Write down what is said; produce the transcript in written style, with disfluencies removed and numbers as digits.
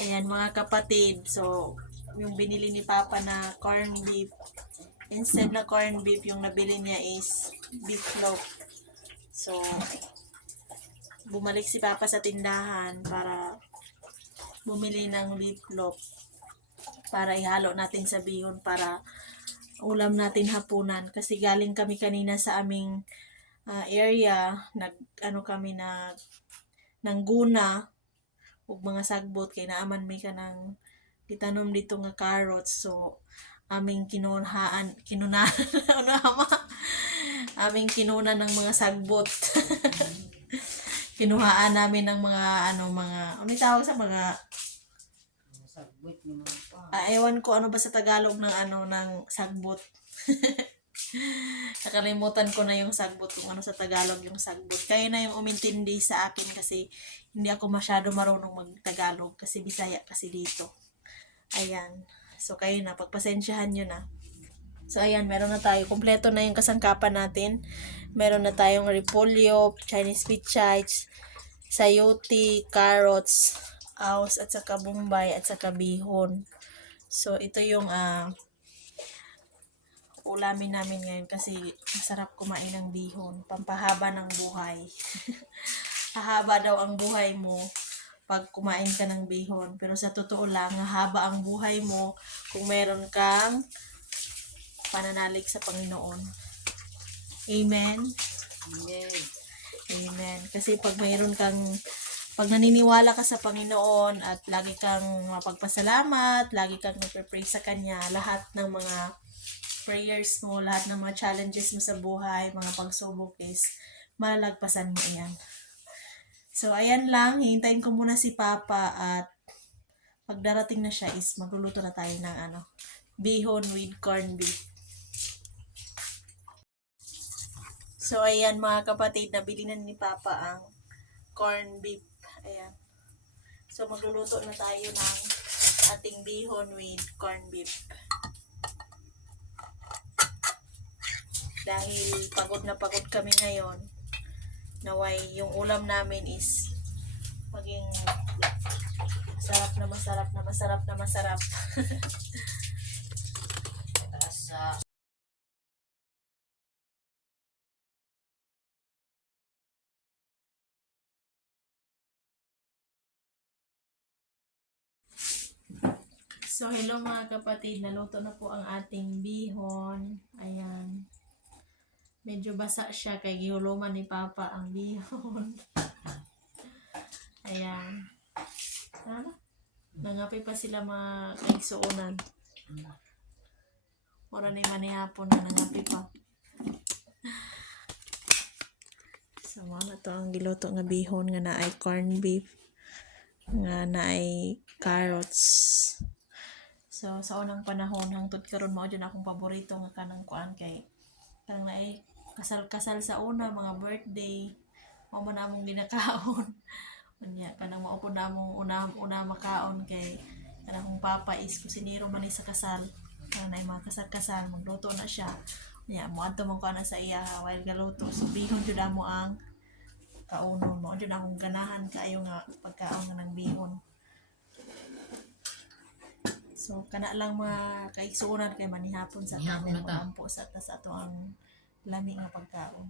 Ayan mga kapatid, so yung binili ni Papa na corn beef, instead na corn beef, yung nabili niya is beef loaf. So, bumalik si Papa sa tindahan para bumili ng beef loaf para ihalo natin sa bihon para ulam natin hapunan. Kasi galing kami kanina sa aming area, kami ng guna ug mga sagbot kay naaman may ka ng itanom dito nga carrots, so aming kinunahan unama aming kinunan ng mga sagbot. Kinuhaan namin ng mga ano tawag sa mga sagbot ni mga pa. ewan ko ano ba sa Tagalog ng sagbot. Nakalimutan ko na yung sagbot, kung ano sa Tagalog yung sagbot. Kayo na yung umintindi sa akin kasi hindi ako masyado marunong mag-Tagalog kasi Bisaya kasi dito. Ayan. So kayo na, pagpasensyahan nyo na. So ayan, meron na tayo. Kompleto na yung kasangkapan natin. Meron na tayong repolyo, Chinese peaches, sayote, carrots, aus, at saka bombay, at saka bihon. So ito yung ulamin namin ngayon kasi masarap kumain ng bihon. Pampahaba ng buhay. Hahaba daw ang buhay mo pag kumain ka ng bihon. Pero sa totoo lang, hahaba ang buhay mo kung meron kang pananalig sa Panginoon. Amen? Amen. Amen. Kasi pag naniniwala ka sa Panginoon at lagi kang mapagpasalamat, lagi kang nagpe-pray sa Kanya, lahat ng mga prayers mo, lahat ng mga challenges mo sa buhay, mga pagsubok is malalagpasan mo iyan. So, ayan lang. Hihintayin ko muna si Papa at pag darating na siya is magluluto na tayo ng bihon with corned beef. So, ayan mga kapatid, nabili na ni Papa ang corned beef. Ayan. So, magluluto na tayo ng ating bihon with corned beef. Dahil pagod na pagod kami ngayon, naway yung ulam namin is maging masarap. Tasa. So, hello mga kapatid. Naluto na po ang ating bihon. Ayan. Medyo basa siya kay gihuluman ni Papa ang bihon. Ayan. Sana? Nangapi pa sila mga kaigsuunan. Mura ni manihapon na nangapi pa. So, na to ang giluto nga bihon nga naay corned beef, nga naay carrots. So, sa unang panahon, hangtod karon mao dyan akong paborito nga kanang kuan kay kanang naay kasal-kasal sa una, mga birthday, mao man among ginakaon. Unya, kanang mao po na among una makaon kay kanang kong Papa is kusinero man sa kasal. Kanang naay mga kasal-kasal, magluto na siya. Unya, muadto man ko ana sa iya while galuto. So, bihon jud amo ang kaunon. Mao jud akong ganahan kaayo nga pagkaon ng bihon. So, kana lang mga kaigsuonan kay manihapon sa Manihapon na ta. ampo sa ato ang lami nga pagkaon.